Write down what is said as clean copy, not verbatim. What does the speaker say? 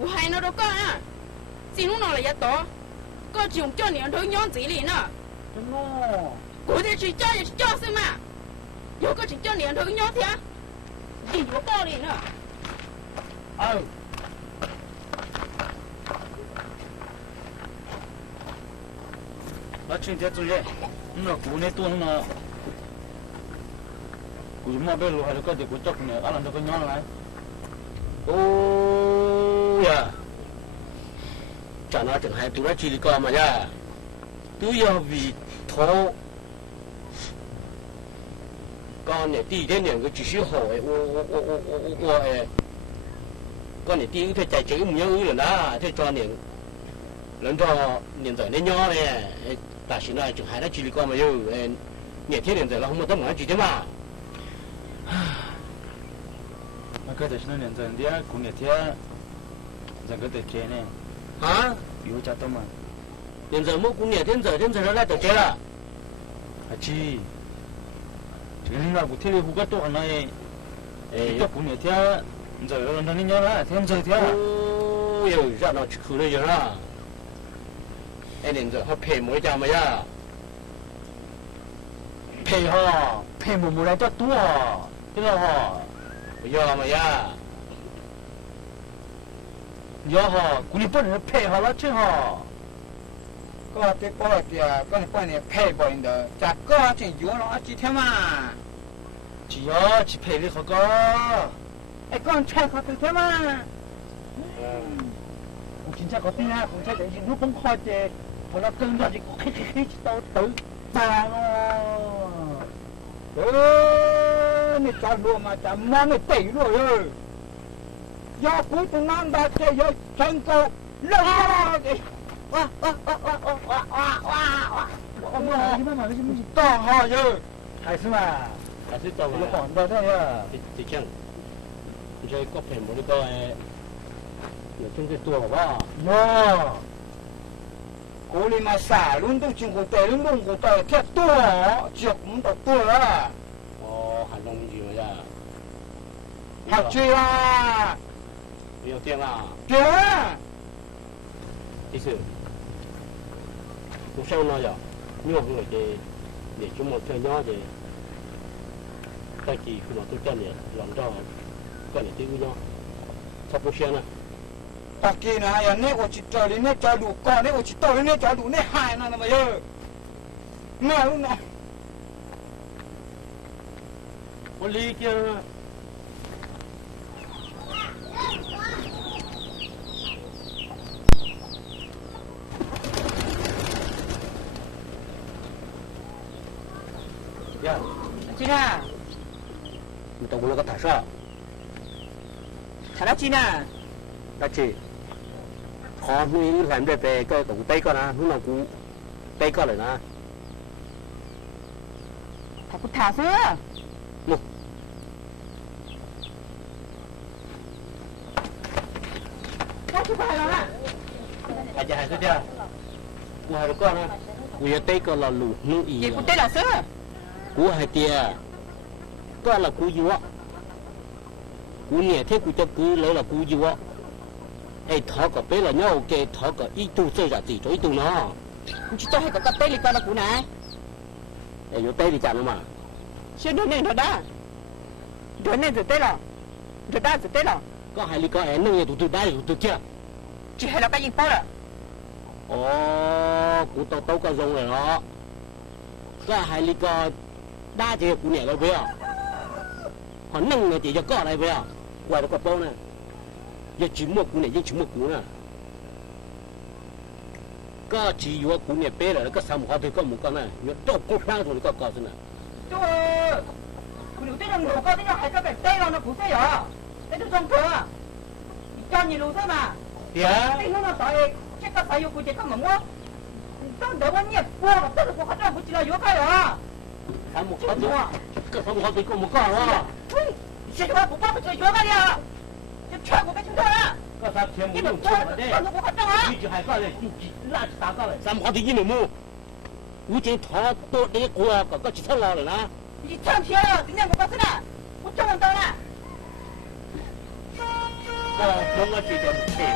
我还那个啊，进入那了一多，个叫年头娘嘴里呢。真哦。我得去叫也去叫什么？有个去叫年头娘听，你有道理呢。哎。我今天做嘢，那姑娘多呢。姑妈被路还是个的，姑叫姑娘，俺那个娘来。哦呀，咱那正还都在这里干嘛呀？都要为头。刚呢，第一天两个继续好哎，我哎，刚呢第一天在这个木样有人呐，在抓人，人家人在那鸟嘞，但是呢就还在这里干嘛哟？哎，年天人在那我们都忙几天嘛。那个就是那年在的，过年天，这个得接呢。啊？有家多嘛？人在么过年天在那来得接了。啊去。这个那不天的胡个多呢哎，这过年天，这人家娘来，天这天。哦哟，让他去哭了人啊！哎，人这还陪么家么呀？陪哈，陪么来这多，对了哈。不要么呀？要哈，姑娘不能陪哈了去哈。个得过了的，个你半年陪不赢的，咋个就有了几天嘛？只要去陪你好个，哎，刚才好几天嘛。我今天个天啊，我才等于如本好的，我那跟着就嘿到大咯。你咋路嘛？咋忙你对路哟？要不是难道这要真够热的？哇！我大好哟，还是嘛？还是到嘛？有黄到这呀？这样，你这个陪么那个哎，有真的多了吧？哟，过里嘛三轮都经过，带轮过到太多，就不到多了。哦，还弄几个呀？还追啊？没有电啦？对啊。意思，我想那呀，你我那个，你怎么这样的？在地可能都这样，让到，干你这个样，他不行了。大家呢，呀，你我去找你那找路，搞你我去找你那找路，你还那么哟？那路呢？我理解了。呀，今天你到我那个台上，看到今天，那去，好，你làm để về cái tủ tay con à, lúc nào cũng tay con lại nè.他不踏实。喏。我去快了啊！还是这样，我还是讲呢，我要带个老路弄一。也不对了是。我还爹，个了古有啊，古年天古叫古来了古有啊，哎，他个背了鸟给他个一度这下子一度呢。你去找那个带里干的姑娘。哎，有带里讲了嘛？先头那头的，头那就对了，头大就对了。个还里个哎，弄也都带都这。只还了个硬包了。哦，古到个用了咯，个还里个。大这个姑娘来不要，họ nâng này thì cho có này不要，ngoài đó có bao nè，要去摸姑娘，要去摸姑娘，个只有姑娘背了，个三毛头个木个呢，要到过山头的个搞子呢。对，姑娘这种路高的要还是被带了那不是呀，那就上课，你叫你路上嘛。对啊。你弄到啥嘢？这个啥有估计根本我，当得我你也过了，这个我还赚不起了，有个呀。三毛头啊，个三毛头个木个啊。喂，现在我不报不就有个呀？就全部给清楚了。个啥天木用错了的，你就还搞嘞，你垃圾打搞嘞，三毛头一毛木，我今他多那个个几层老了呢？你唱片了，今天我告诉你，我中到了。我我这叫